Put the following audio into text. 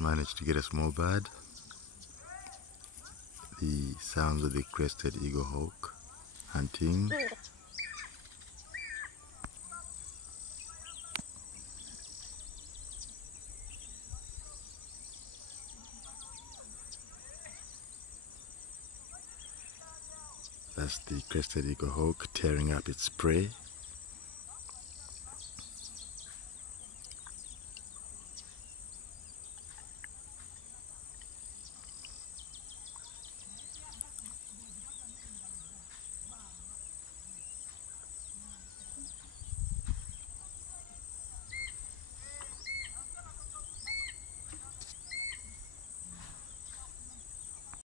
managed to get a small bird. The sounds of the crested eagle hawk hunting. That's the crested eagle hawk tearing up its prey.